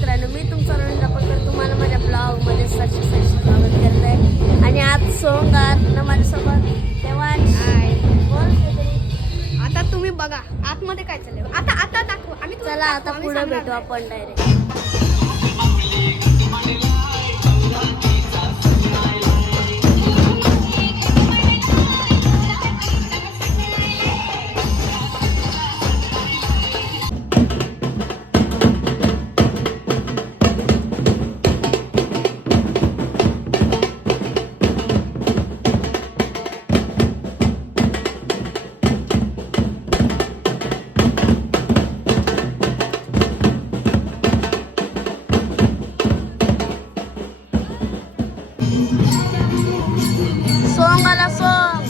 मित्रांनो, मी तुमचा रवींद्र पटकर तुम्हाला माझ्या ब्लॉगमध्ये सरसे स्वागत करत आहे. आणि आज सोमवार न माझ्यासोबत देवांश आता तुम्ही बघा आतमध्ये काय चाललंय. आता दाखवू आम्ही. चला आता पुढे भेटू आपण डायरेक्ट. सोंगाला सोंग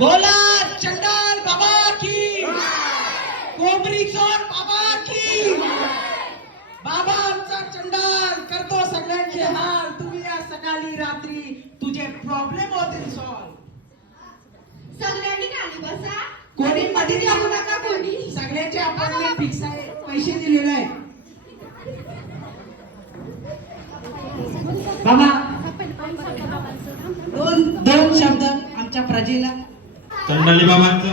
बोला चंडाल बाबा की, कोबरी चोर बाबा की. बाबा आमचा चंडाल करतो सगळ्यांचे हाल. तुम्ही या सकाळी रात्री तुझे प्रॉब्लेम होतील सॉल्व. सगळ्यांनी खाली बसा. कोणी मध्ये जाऊ नका कोणी. सगळ्यांचे अपॉइंटमेंट फिक्स आहे. पैसे दिलेले आहे. बाबा दोन शब्द आमच्या प्रजेला. चंडाली बाबांचं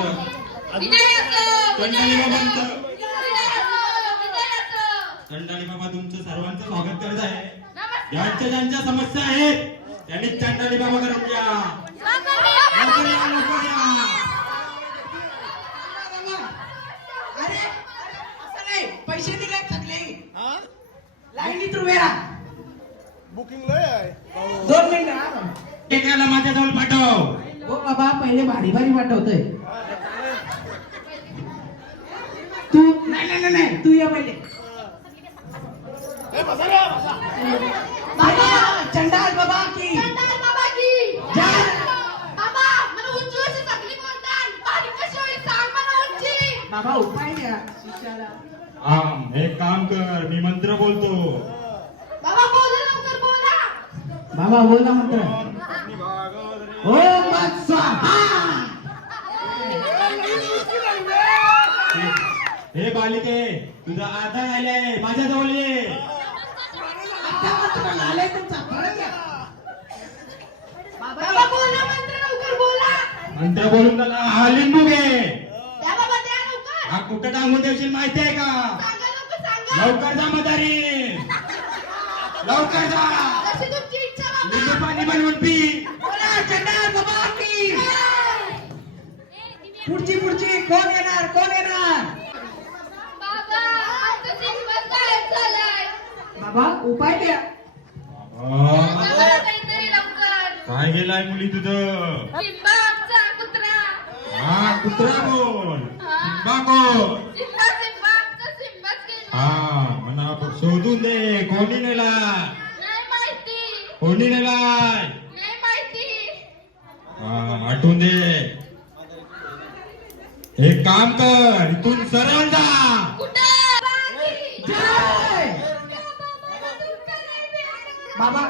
चंडाली बाबा तुमचं सर्वांचं स्वागत करत आहे. ज्यांच्या ज्यांच्या समस्या आहेत त्यांनी चंडाली बाबा करत या. लवकर या, लवकर या. अरे असं नाही, पैसे दिले सगळे. लाईनीत उभे राहा. बुकिंग लय आहे. 2 मिनिटं. एकाला माझ्याजवळ पाठव. हो बाबा, पहिले भारी भारी पाठवतोय. तू नाही तू ये पहिले. बाबा चंडाल बाबा की जय. बाबा उपाय द्या शिष्याला. एक काम कर, मी मंत्र बोलतो. बाबा बोल ना मंत्र. ओम स्वाहा. हे बालिके, तुझा आधार आलाय, माझ्याजवळ ये. आता मंत्र आलाय तुमचा. परत या. मंत्र बोलून त्याला हा लिंबू घे. हा कुठं टांगून देशील माहिती आहे का? लवकर जा मदारी, लवकर जा. लिंबू पाणी बनवून पी. बोला चंडाल बाबा की. पुढची कोण येणार कोण येणार. बाबा उपाय द्या. काय गेलाय मुली तुझं? हा कुत्रा बोल. सिंबा कोण? हा म्हणा शोधून दे. कोणी नेलाय? कोणी नेलाय? हा आठवून दे. एक काम कर, इथून सरळ जा. जय. बाबा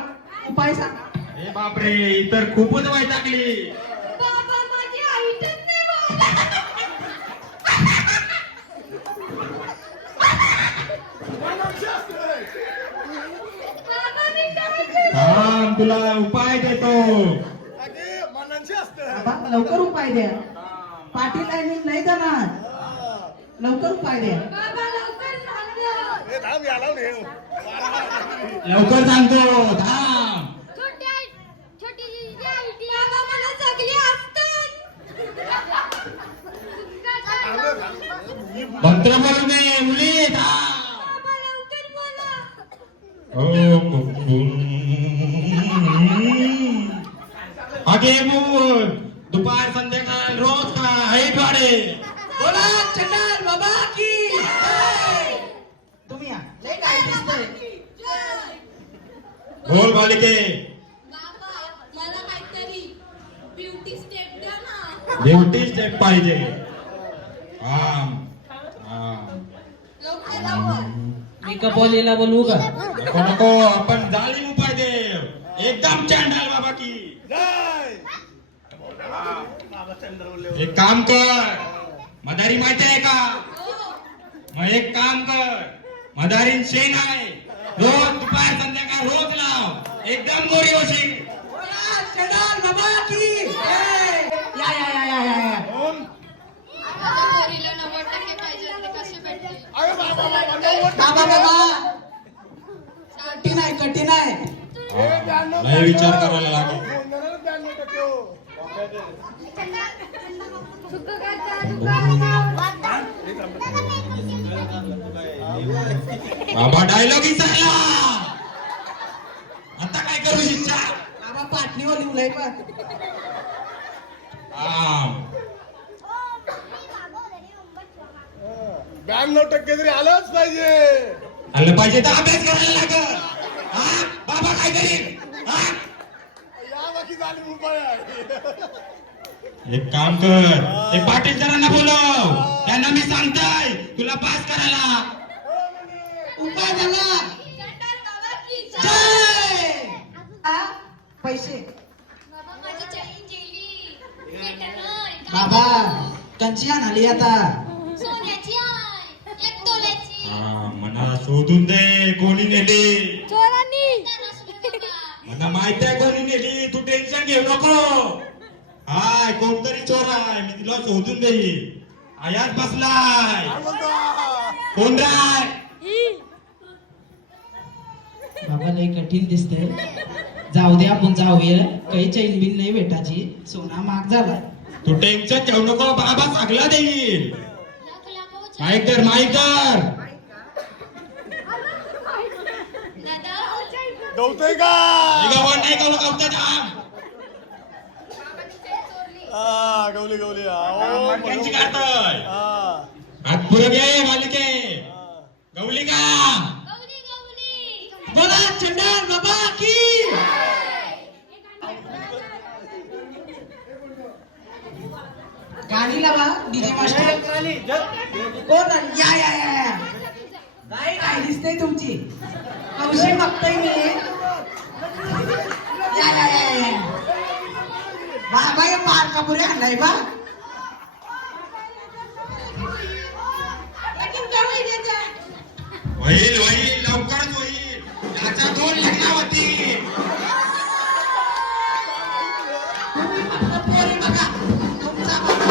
उपाय सांगा. हे बापरे, इतर खूपच वाईट टाकली. थांब, तुला उपाय देतो. मनांचे असतं. बाबा लवकर उपाय द्या. पाटील लाईनीत नाही जाणार. लवकर उपाय द्या. हे थांब याला नाही. लवकर सांगतो, थांब. मंत्र बोलू दे मुली. आगे बोल. दुपार संध्याकाळ रोज का हे द्वारे. बोला चंडाल बाबा की जय. तुम्ही या. लय काय दिसतंय. बोल बालिके. मला काहीतरी ब्युटी स्टेप द्या ना. ड्युटी स्टेप पाहिजे. काम मी कपोलीला बोलवू का? नको नको, आपण जाळीम उपाय देव. एकदम चंडाल बाबा की. जय बाबा चंद्र बोलले एक काम कर, मदारी माहिती आहे का? मग एक काम कर, मदारीन शेण आहे, रोज दुपार संध्याकाळ रोज लाव, एकदम गोरी होशील. चंडाल बाबा की या या या या या. कोण? पोरीला 90% पाहिजे ते कसे भेटतील? अरे बाबा बाबा बाबा बाबा कठीण आहे कठीण आहे. लय विचार करायला लागेल. 92% हो. बाबा डायलॉग विसरला. आता काय करू शिक्षा? बाबा पाटणीवर लिवलंय पण 92% तरी आलंच पाहिजे. आलं पाहिजे तर अभ्यास करायला लागल. बाबा काय करीन? या बाकी झाली उपाय आहे. एक काम कर, ते पाटील सरांना बोलव, त्यांना मी सांगताय तुला पास करायला. उपाय झाला. चंडाल बाबा की जय. जय. हा? पैसे बाबा माझी चैन गेली. भेटणार नाही. बाबा कंची आणाली आता. सोन्याची आहे. 1 तोल्याची. मनाला शोधून दे कोणी नेली. चोरांनी मला माहित आहे कोणी नेली, तू टेन्शन घेऊ नको. हाय कोणतरी चोर आहे, मी तुला शोधून देईन. आयात बसलाय. कोण राय? बाबा लय कठीण दिसतंय. जाऊ दे आपण जाऊया. काही चैन बिन नाही भेटायची. सोना महाग झालाय. तू टेन्शन घेऊ नको, बाबा सगळा देईल. लाख हो जाए. माहित कर माहित कर. दादा गवतोय का? गवत नाही गवत गवतात आम. गवली गवली मटक्यांची काढतोय. हा. हात पुढे घे मालिके. गवली का? गौरी गौरी. बोला चंडाल बाबा की. गाणी लावा डीजे मास्टर. कोण या या या या. काय काय दिसतंय तुमची हौशी बघतोय मी. या या या या. बाबा हे पार कापुरे आणलाय बा. होईल होईल लवकरच होईल. त्याच्या 2 लग्न होती. तुम्ही फक्त पोरी बघा. तुमचा बाबा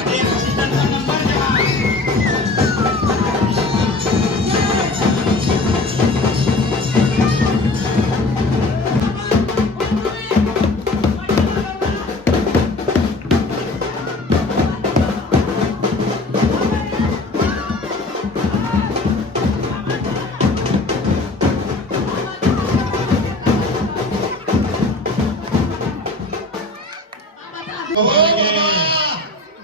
आधी रसिकांचा नंबर द्या.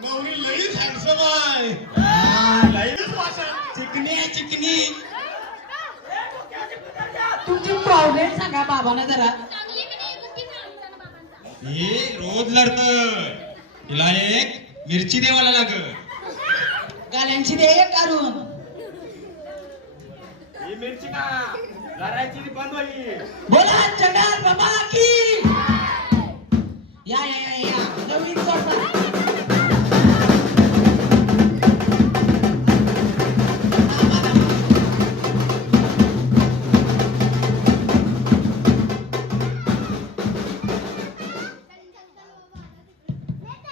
गौरी लईच हँडसम आहे. लईच वाटत. चिकनी आहे, चिकनी. तुमची प्रॉब्लेम सांगा बाबांना जरा. चांगली की नाही बुद्धी सांगता ना बाबांचा. ही रोज लढतोय. तिला एक मिरची देवाला लागल. गाल्यांची दे काढून. ही मिरची का लढायची बंद होईल. बोला चंडाल बाबा की. या या या या. नवीन जोडणार.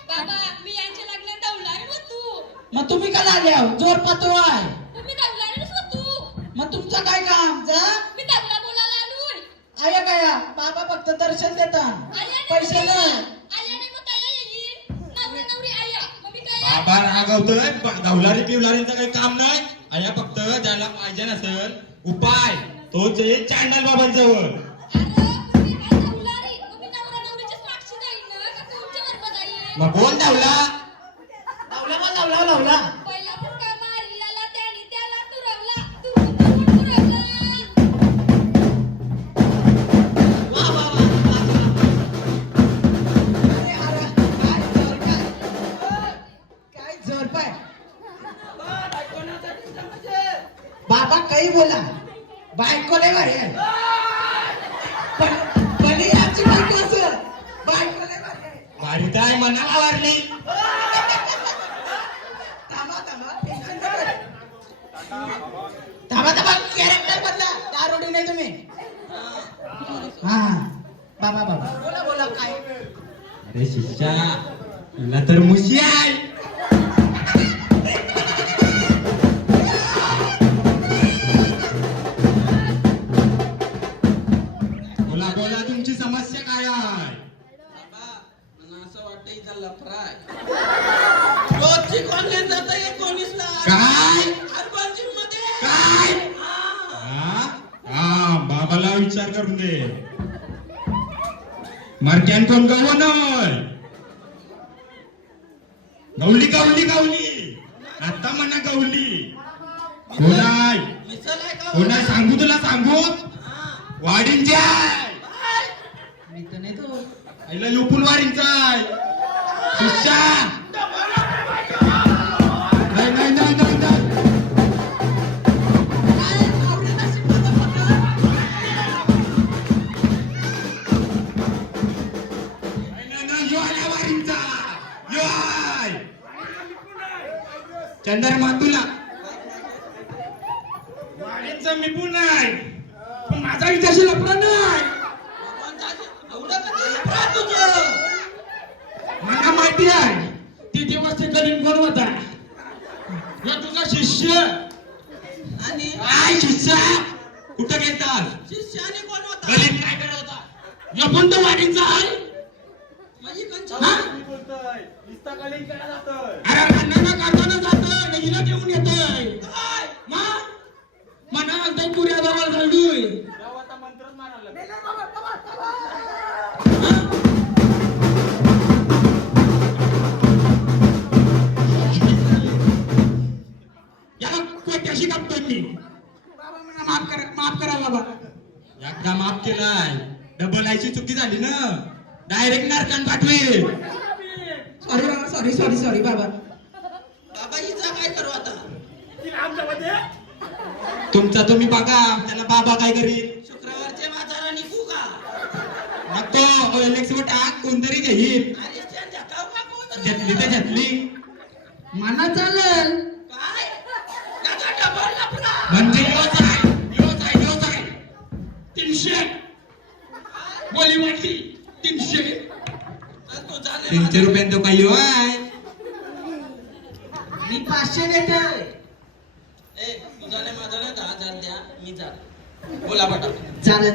बाबा मी यांच्या लग्नात दौलारी होतो. मग तुम्ही का लागल्या जोर पतो आहे. तुम्ही दौलारीच होतो. मग तुमचं काय काम जा. मी दौला बोलायला आलोय. आया काय बाबा फक्त दर्शन देतात. पैसे नाही. आल्या नाही मग काय येईल? नवरा नवरी आया. मग मी काय? बाबा रागवतोय. गवलारी पिवलारीचं काही काम नाही. आया फक्त ज्याला पाहिजे नसेल उपाय तोच आहे चांडाल बाबांजवळ. अरे तुम्ही काय दौलारी? मग मी नवरा नवरीची साक्षी जाईन ना का तुमच्या बरोबर जाईन? मग कोण धावला? लावला मग लावला लावला. पहिला फटका मारी याला त्याने त्याला तुरवला. तुरवला. वा वा वा वा, वा. अरे बोला बायको लय भारी आहे पण याची बायको असं बायको लय भारी आहे. भारी काय मनाला वारली. थांबा टेन्शन नका करू. थांबा कॅरेक्टर बदला दारोडी नाही तुम्ही. हा बाबा बोला काय. अरे शिष्या तुला तर मुशी आहे. बोला तुमची समस्या काय आहे. असं वाटतं इथं लफडा आहे. रोजची कॉलेज जाता 19ला काय अर्बनमध्ये काय हा बाबाला विचार करून दे. मरक्यान कोण गवनय गवली गवली गवली आता म्हणा गवली कोणाय कोणाय सांगू तुला सांगू वाडींच्या मी तर नाही तो आईला योपून वाडींचाय शिष्या नाही नाही नाही नाही नाही. चंद्रमा तुला वाड्यांचा मी पण आहे पण माझा विचारशी लपडा नाही. मला माहिती आहे ती दिवस ते करीन कोण होता या तुझा शिष्य आणि काय शिष्य कुठं घेतात शिष्याने कोण होता गलीत काय करत होता या पण तो वाडींचा आहे. माझी हा? अरे भांडणं करताना जातं हिला घेऊन येतोय मना म्हणताय पुऱ्या जवळ घालूय. याला कोट्याशी कापतोय मी. बाबा मला माफ करा बाबा. एकदा माफ केलाय डबल आयची चुकी झाली ना डायरेक्ट नरकान पाठवे. सॉरी बाबा. बाबा हिचा काय करू आता तुमचा तुम्ही बघा त्याला बाबा काय करील. शुक्रवारचे बाजारा निघू का नको एलेक्स टाक कोणतरी घेईल. अरे स्टँड जाताव का कोण घेतली तर घेतली मना चालेल काय दादा डबल लफडा म्हणजे योच आहे 300 बोली वाटली 300 रुपयात तो काही आहे. मी 500 देतोय. ए तुझाने माझ्याने 10,000 द्या मी जा बोला पटा चालेल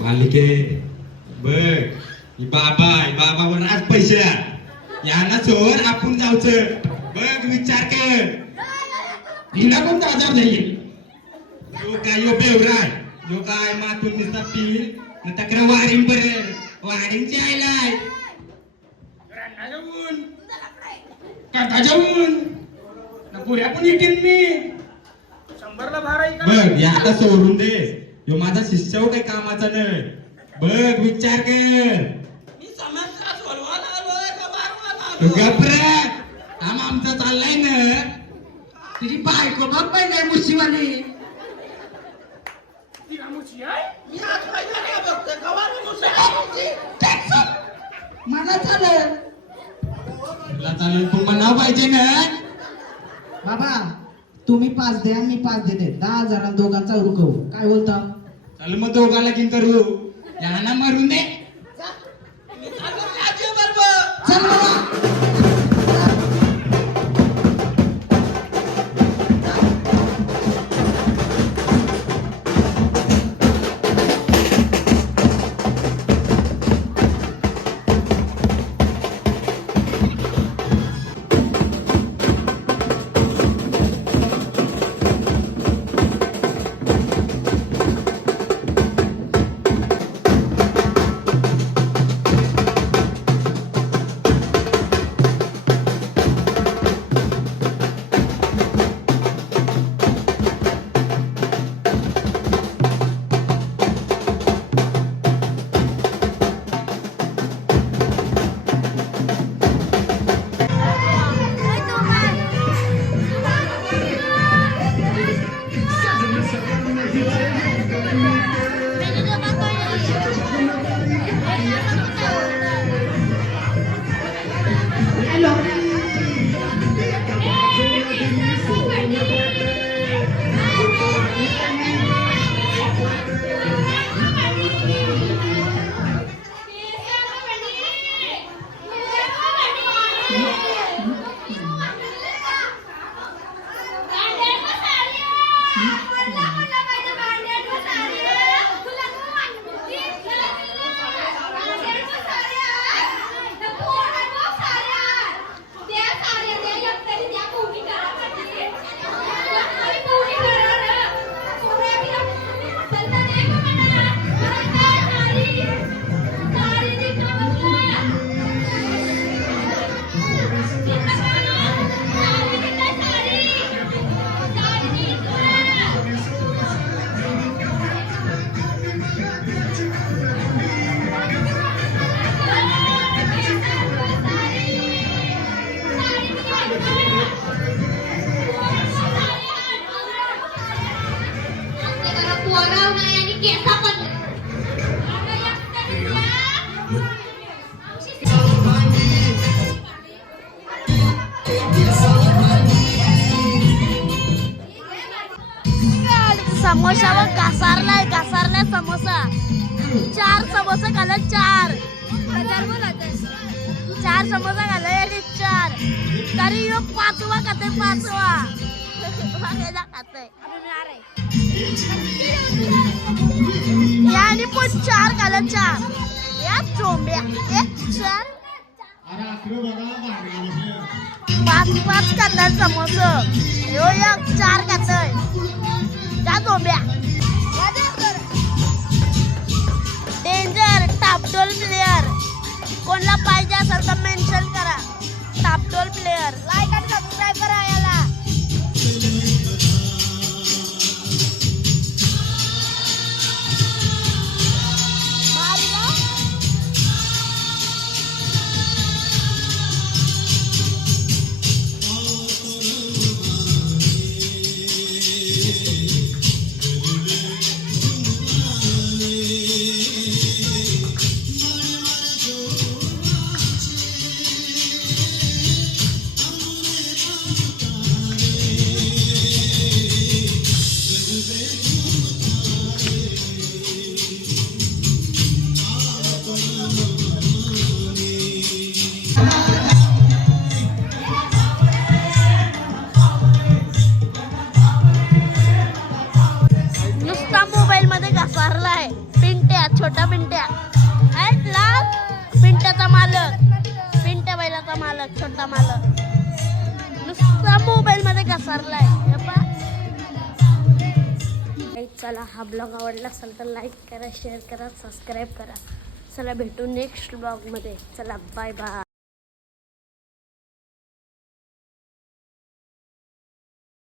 मालिके बघ ही बाबा आहे बाबावर आज पैसे यांना चोर आपण जाऊच बघ विचार कर हिला कोणता आजार नाही जो काय यो बेवराय जो काय मातून दिसतात ती तक्र वारीम पर्यंत वारीमची आयलाय काका जाऊन पुऱ्या पण येतील मी 100ला बघ या आता सोडून दे यो माझा शिष्य हो काही कामाचा नाही बघ विचार कर मी समस्या सोडवायला आलोय का मारवायला तू आलोय गप रे काम आमचा चाललाय ना तुझी बायको बघ पाहिजे मुशीवाली मी आज पहिला काय बघतोय गवाला मुसळायची मला चालेल तुला चालेल तू म्हणावं पाहिजे ना बाबा तुम्ही 5 द्या मी 5 देते 10,000 दोघांचा उरकवू काय बोलता चल मग दोघाला किन करू यांना मारून दे मी चाललो राज्यभर चल बाबा समोसावर घासारलाय समोसा 4 समोसा खाल्ला 4 समोसा खाल्लाय आणि 4 तरी ह्यो 5वा खातोय 5वा खातोय याने पण 4 खाल्ला 4 या चोंब्या 1 4 अरे अकरा बघा भांडण बसले 5 खातात समोसा ह्यो 1 4 खातोय त्या चोंब्या डेंजर टापटोल प्लेयर कोणला पाहिजे असेल तर मेन्शन करा टापटोल प्लेयर लाईक आणि सबस्क्राईब करा याला नुसता मोबाईल मध्ये घसारलाय पिंट्या छोटा पिंट्या पिंट्याचा मालक पिंट्या बैलाचा मालक छोटा मालक नुसता मोबाईल मध्ये घसारलाय चला हा ब्लॉग आवडला असेल तर लाईक करा शेअर करा सबस्क्राईब करा चला भेटू नेक्स्ट ब्लॉग मध्ये चला बाय बाय